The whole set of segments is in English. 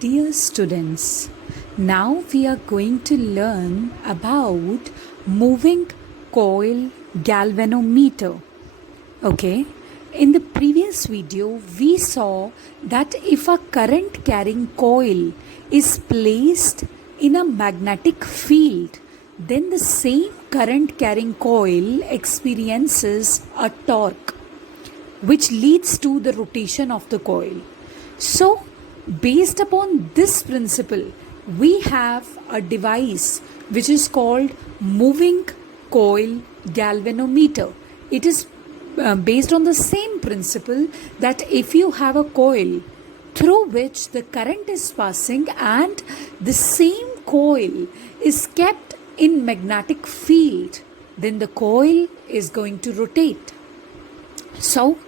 Dear students, now we are going to learn about moving coil galvanometer. Okay, in the previous video, we saw that if a current carrying coil is placed in a magnetic field, then the same current carrying coil experiences a torque which leads to the rotation of the coil. So, based upon this principle, we have a device which is called moving coil galvanometer. It is based on the same principle that if you have a coil through which the current is passing and the same coil is kept in magnetic field, then the coil is going to rotate. So,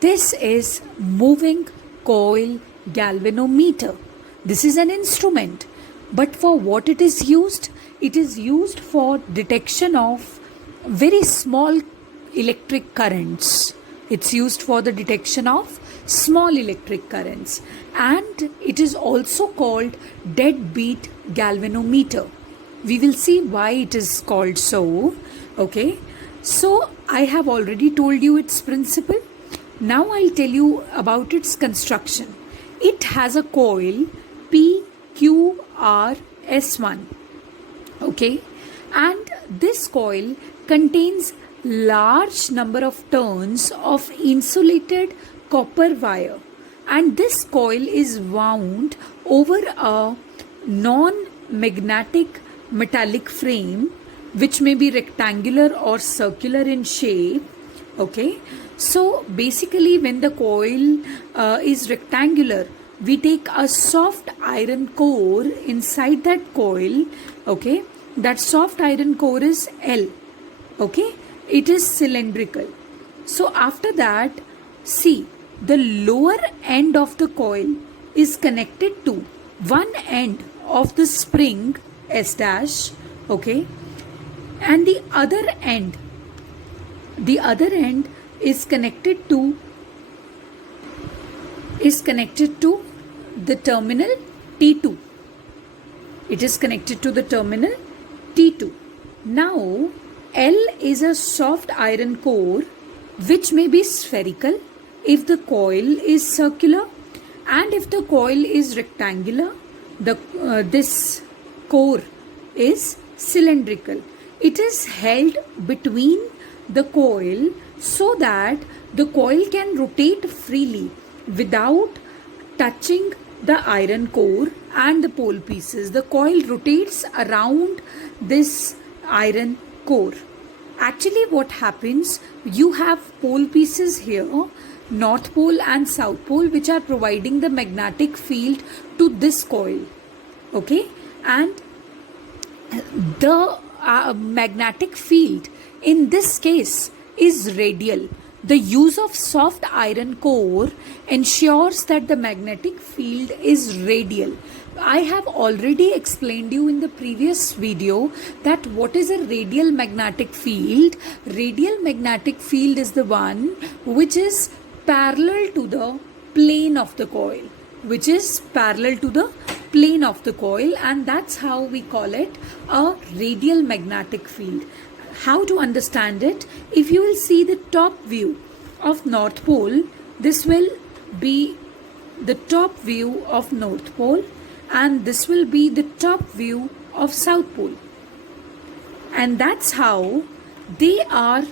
this is moving coil galvanometer. This is an instrument, but for what it is used? It is used for detection of very small electric currents. It's used for the detection of small electric currents, and it is also called deadbeat galvanometer. We will see why it is called so. Okay, so I have already told you its principle. Now I'll tell you about its construction. It has a coil PQRS1. Okay, and this coil contains large number of turns of insulated copper wire, and this coil is wound over a non-magnetic metallic frame which may be rectangular or circular in shape. Okay, so basically when the coil is rectangular, we take a soft iron core inside that coil. Okay, that soft iron core is L. Okay, it is cylindrical. So after that, see, the lower end of the coil is connected to one end of the spring S dash. Okay, and the other end is connected to the terminal T2. It is connected to the terminal T2. Now L is a soft iron core which may be spherical if the coil is circular, and if the coil is rectangular, this core is cylindrical. It is held between the coil so that the coil can rotate freely without touching the iron core and the pole pieces. The coil rotates around this iron core. Actually, what happens, you have pole pieces here, north pole and south pole, which are providing the magnetic field to this coil. Okay, and the magnetic field in this case is radial. The use of soft iron core ensures that the magnetic field is radial. I have already explained you in the previous video that what is a radial magnetic field. Radial magnetic field is the one which is parallel to the plane of the coil, and that's how we call it a radial magnetic field. How to understand it? If you will see the top view of North Pole, this will be the top view of North Pole, and this will be the top view of South Pole. And that's how they are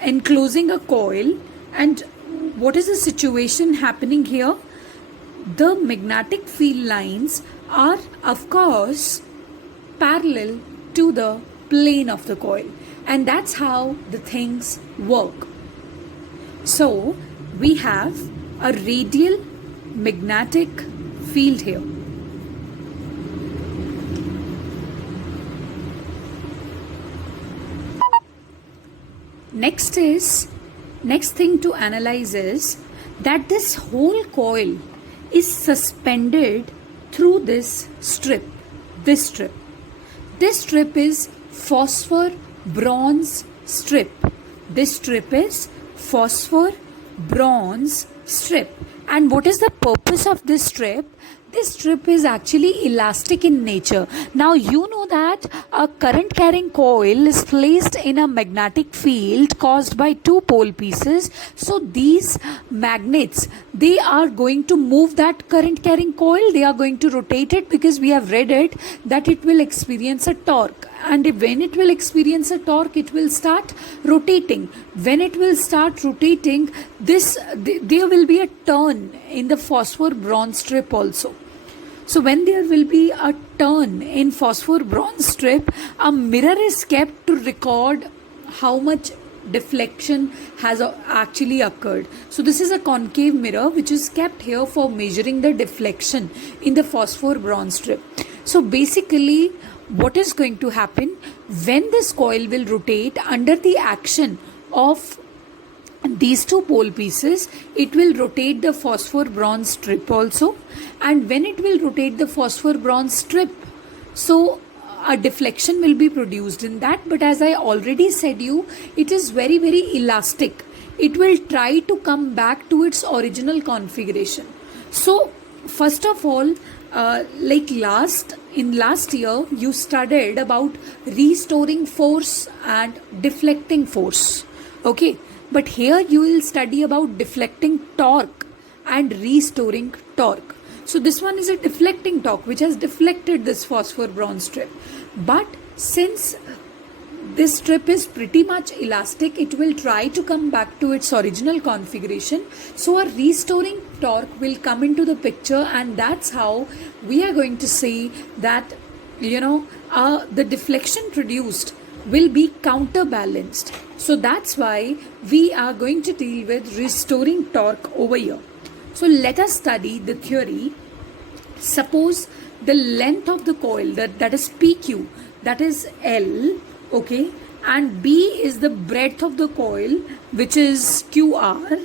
enclosing a coil. And what is the situation happening here? The magnetic field lines are, of course, parallel to the plane of the coil, and that's how the things work. So we have a radial magnetic field here. Next thing to analyze is that this whole coil is suspended through this strip. This strip is phosphor bronze strip. This strip is phosphor bronze strip. And what is the purpose of this strip? this strip is actually elastic in nature. Now you know that a current carrying coil is placed in a magnetic field caused by two pole pieces. So these magnets, they are going to move that current carrying coil, they are going to rotate it, because we have read it that it will experience a torque. And when it will experience a torque, it will start rotating. When it will start rotating, there will be a turn in the phosphor bronze strip also. So when there will be a turn in phosphor bronze strip, a mirror is kept to record how much deflection has actually occurred. So this is a concave mirror which is kept here for measuring the deflection in the phosphor bronze strip. So basically, what is going to happen when this coil will rotate under the action of these two pole pieces? It will rotate the phosphor bronze strip also, and when it will rotate the phosphor bronze strip, so a deflection will be produced in that. But as I already said you, it is very elastic. It will try to come back to its original configuration. So first of all, in last year you studied about restoring force and deflecting force, okay, but here you will study about deflecting torque and restoring torque. So this one is a deflecting torque which has deflected this phosphor bronze strip, but since this strip is pretty much elastic, it will try to come back to its original configuration. So a restoring torque will come into the picture, and that's how we are going to say that the deflection produced will be counterbalanced. So that's why we are going to deal with restoring torque over here. So let us study the theory. Suppose the length of the coil, that is PQ, that is L, okay, and B is the breadth of the coil, which is QR.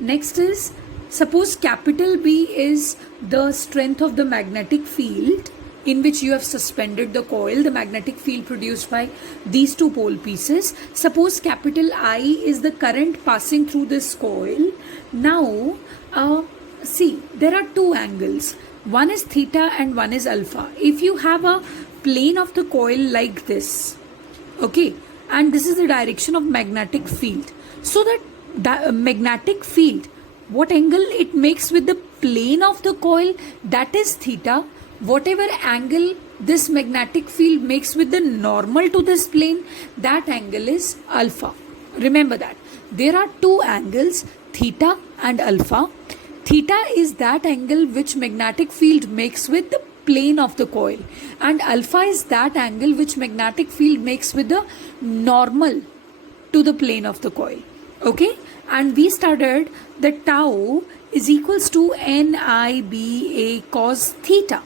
Next is, suppose capital B is the strength of the magnetic field in which you have suspended the coil, the magnetic field produced by these two pole pieces. Suppose capital I is the current passing through this coil. Now see, there are two angles, one is theta and one is alpha. If you have a plane of the coil like this, okay, and this is the direction of magnetic field, so that magnetic field, what angle it makes with the plane of the coil, that is theta. Whatever angle this magnetic field makes with the normal to this plane, that angle is alpha. Remember that there are two angles, theta and alpha. Theta is that angle which magnetic field makes with the plane of the coil, and alpha is that angle which magnetic field makes with the normal to the plane of the coil, okay. And we studied that tau is equals to NIBA cos theta,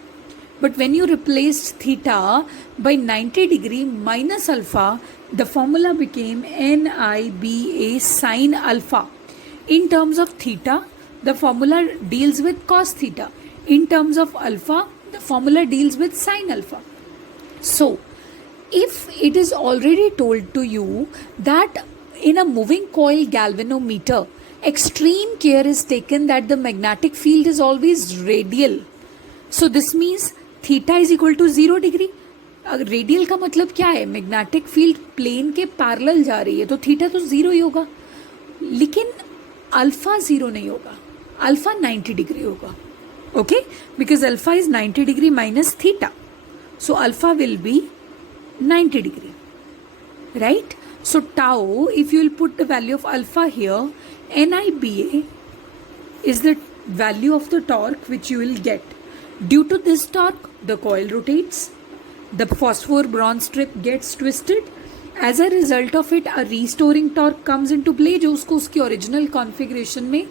but when you replaced theta by 90 degree minus alpha, the formula became NIBA sin alpha. In terms of theta, the formula deals with cos theta. In terms of alpha, the formula deals with sin alpha. So if it is already told to you that in a moving coil galvanometer, extreme care is taken that the magnetic field is always radial. So this means theta is equal to 0 degree. Radial का मतलब क्या है? Magnetic field plane के parallel जा रही है तो theta तो 0 ही होगा, लेकिन अल्फा 0 नहीं होगा, अल्फा 90 डिग्री होगा, okay, because alpha is 90 degree minus theta, so alpha will be 90 degree, right? So tau, if you will put the value of alpha here, NIBA is the value of the torque which you will get. Due to this torque, the coil rotates, the phosphor bronze strip gets twisted. As a result of it, a restoring torque comes into play जो उसको उसकी original configuration में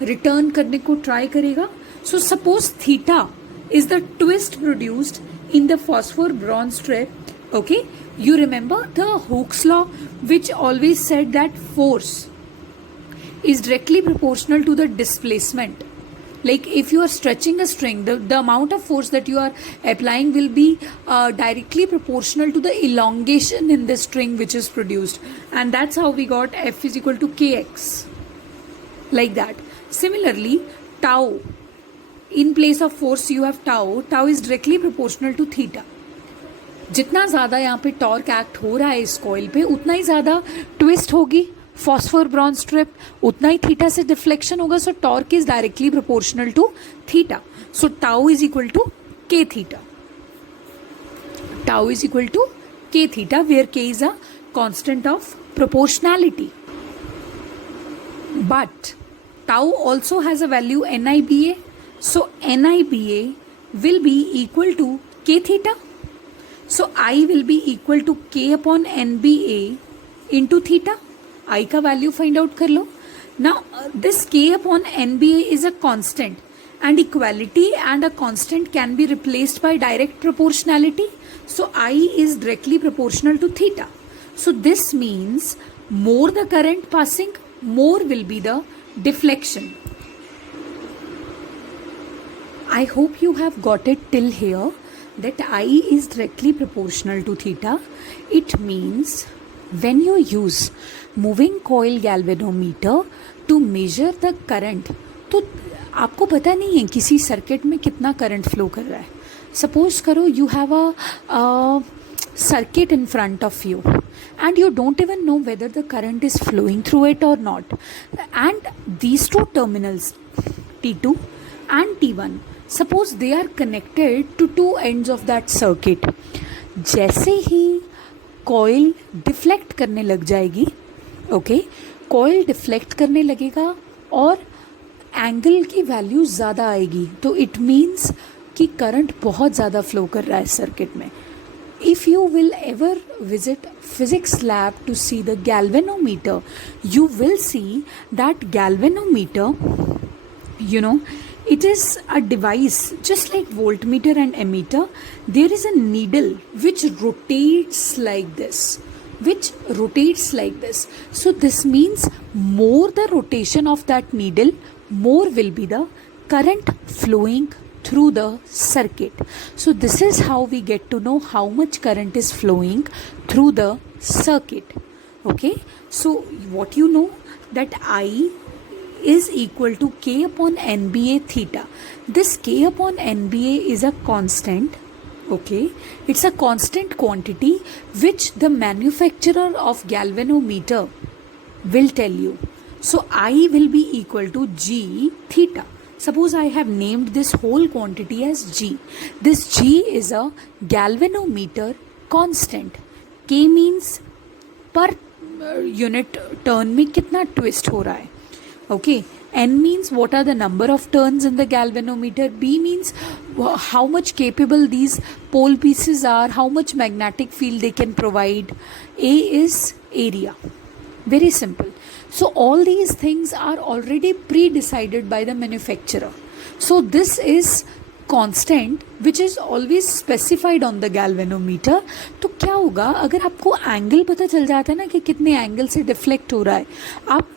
return करने को try करेगा. So suppose theta is the twist produced in the phosphor bronze strip, okay. You remember the Hooke's law which always said that force is directly proportional to the displacement. Like if you are stretching a string, the amount of force that you are applying will be directly proportional to the elongation in the string which is produced, and that's how we got F is equal to kx, like that. Similarly, tau in place of force you have tau. Tau is directly proportional to theta. जितना ज़्यादा यहाँ पे torque act हो रहा है इस coil पे, उतना ही ज़्यादा ट्विस्ट होगी फॉस्फोर ब्रॉन्ज स्ट्रिप, उतना ही थीटा से डिफ्लेक्शन होगा. So torque is directly proportional to theta. So tau is equal to K theta. Tau is equal to K theta, where K is a constant of proportionality. But tau also has a value NIBA. सो NIBA will be equal to k theta. So I will be equal to k upon NBA into theta. I का value find out कर लो. Now this k upon NBA is a constant, and equality and a constant can be replaced by direct proportionality. So I is directly proportional to theta. So this means more the current passing, more will be the deflection. I hope you have got it till here, that I is directly proportional to theta. It means when you use moving coil galvanometer to measure the current, तो आपको पता नहीं है किसी circuit में कितना current flow कर रहा है. सपोज करो you have a circuit in front of you and you don't even know whether the current is flowing through it or not, and these two terminals T2 and T1, suppose they are connected to two ends of that circuit. जैसे ही coil deflect करने लग जाएगी, okay, coil deflect करने लगेगा और angle की value ज़्यादा आएगी, तो इट मीन्स कि करंट बहुत ज़्यादा फ्लो कर रहा है सर्किट में. If you will ever visit physics lab to see the galvanometer, you will see that galvanometer, you know, it is a device just like voltmeter and ammeter. There is a needle which rotates like this, So this means more the rotation of that needle, more will be the current flowing through the circuit. So this is how we get to know how much current is flowing through the circuit. Okay, so what you know, that I is equal to k upon NBA theta. This k upon NBA is a constant. Okay, it's a constant quantity which the manufacturer of galvanometer will tell you. So I will be equal to G theta. Suppose I have named this whole quantity as G. This G is a galvanometer constant. K means per unit turn में कितना twist हो रहा है. Okay. N means what are the number of turns in the galvanometer. B means how much capable these pole pieces are, how much magnetic field they can provide. A is area. Very simple. So all these things are already pre-decided by the manufacturer. So this is constant which is always specified on the galvanometer. तो क्या होगा अगर आपको angle पता चल जाता है ना कि कितने एंगल से डिफ्लेक्ट हो रहा है, आप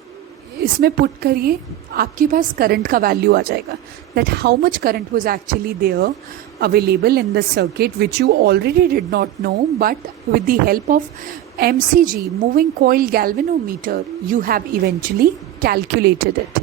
इसमें पुट करिए, आपके पास करंट का वैल्यू आ जाएगा, that how much current was actually there available in the circuit which you already did not know, but with the help of MCG, moving coil galvanometer, you have eventually calculated it.